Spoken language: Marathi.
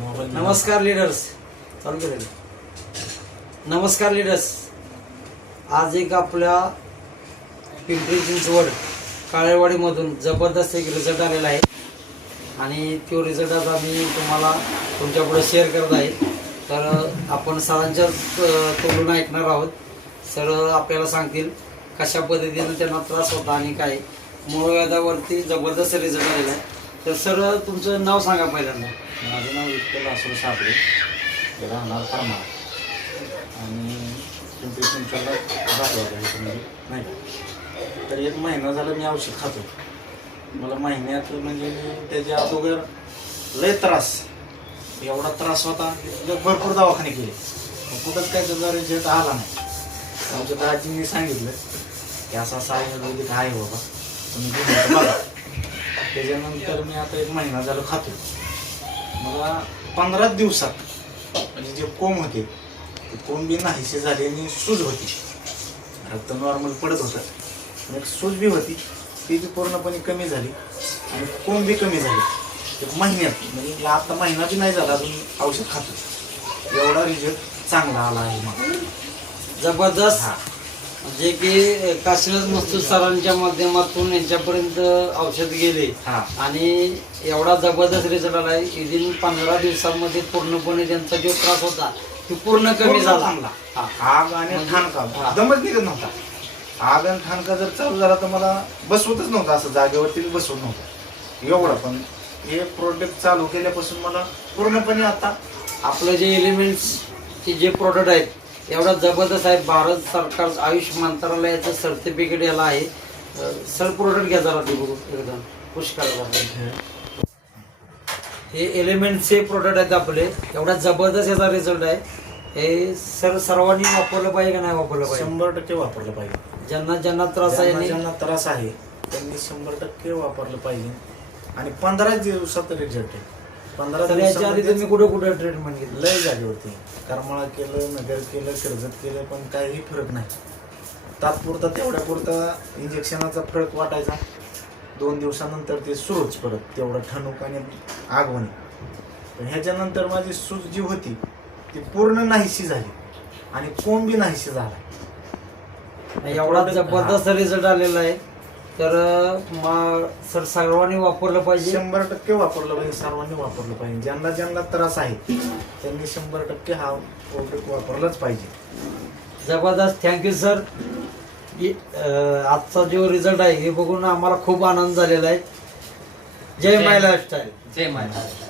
नमस्कार लीडर्स चालू केलं नमस्कार लीडर्स आज एक आपल्या पिंपरी चिंचवड काळेवाडीमधून जबरदस्त एक रिझल्ट आलेला आहे. आणि तो रिझल्ट आता मी तुम्हाला तुमच्यापुढे शेअर करत आहे. तर आपण सरांच्या अ, तोंडून ऐकणार आहोत. सर आपल्याला सांगतील कशा पद्धतीनं त्यांना त्रास होता आणि काय. मूळ व्याधावरती जबरदस्त रिझल्ट आलेला आहे. तर सर तुमचं नाव सांगा पहिल्यांदा. माझं नाव विठ्ठल असं साबळे. राहणार फार्मा आणि पिंपरी चिंचवडला राहतो म्हणजे नाही का? तर एक महिना झाला मी औषध खातो मला महिन्यात म्हणजे त्याच्या अगोदर लय त्रास. एवढा त्रास होता म्हणजे भरपूर दवाखाने केले. कुठंच काय त्याचा रिझल्ट आला नाही. आमच्या दाजींनी सांगितलं की असा असा आयुर्वेदिक आहे म्हणजे बाबा? तुम्ही बघा. त्याच्यानंतर मी आता एक महिना झाला खातो मला पंधरा दिवसात म्हणजे जे कोंब होते ते कोंब बी नाहीसे झाले आणि सूज होती. रक्त नॉर्मल पडत होतं. आणि एक सूज बी होती. ती बी पूर्णपणे कमी झाली आणि कोंब बी कमी झाली. एक महिन्यात म्हणजे आता महिना बी नाही झाला अजून औषध खातो एवढा रिझल्ट चांगला आला आहे मला. जबरदस्त. हा. जे की काशीनाथ मस्तूर सरांच्या माध्यमातून यांच्यापर्यंत औषध गेले. हा. आणि एवढा जबरदस्त रिझल्ट आलाय विदिन पंधरा दिवसांमध्ये पूर्णपणे त्यांचा जो त्रास होता तो पूर्ण कमी झाला. चांगला. हा. आग आणि म्हणजे- ठाणका हा. दमच निघत नव्हता. आग आणि ठाणका जर चालू झाला तर मला बसवतच नव्हतं. असं जागेवरती बसवत नव्हतं. एवढं. पण हे प्रोडक्ट चालू केल्यापासून मला पूर्णपणे आता आपलं जे एलिमेंट्स जे प्रोडक्ट आहेत एवढा जबरदस्त आहे. भारत सरकार आयुष मंत्रालयाचं सर्टिफिकेट याला आहे. सर प्रोडक्ट घ्या जरा ते बघू. एकदम पुष्कळ हे एलिमेंटचे प्रोडक्ट आहेत आपले. एवढा जबरदस्त याचा रिझल्ट आहे. हे सर सर्वांनी वापरलं पाहिजे का नाही वापरलं पाहिजे? शंभर टक्के वापरलं पाहिजे. ज्यांना ज्यांना त्रास आहे ज्यांना त्रास आहे त्यांनी शंभर टक्के वापरलं पाहिजे. आणि पंधरा दिवसात रिझल्ट आहे. पंधरा तर याच्या आधी तुम्ही कुठं कुठं ट्रीटमेंट घेतलं? लय जागेवरती करमाळा केलं नगर केलं कर्जत केलं पण काही फरक नाही. तात्पुरता तेवढ्या पुरता इंजेक्शनाचा फरक वाटायचा. दोन दिवसानंतर ते सुरूच परत तेवढं ठणूक आणि आग होणे पण ह्याच्यानंतर माझी सूज जी होती ती पूर्ण नाहीशी झाली. आणि कोंब नाहीशी झाला. एवढा जबरदस्त रिझल्ट आलेला आहे. तर मा सर सर्वांनी वापरलं पाहिजे. शंभर टक्के वापरलं पाहिजे सर्वांनी वापरलं पाहिजे. ज्यांना ज्यांना त्रास आहे त्यांनी शंभर टक्के हा प्रोडक्ट वापरलाच पाहिजे. जबरदस्त. थँक्यू सर आजचा जो रिझल्ट आहे हे बघून आम्हाला खूप आनंद झालेला आहे. जय माय लाईफस्टाईल जय महाराज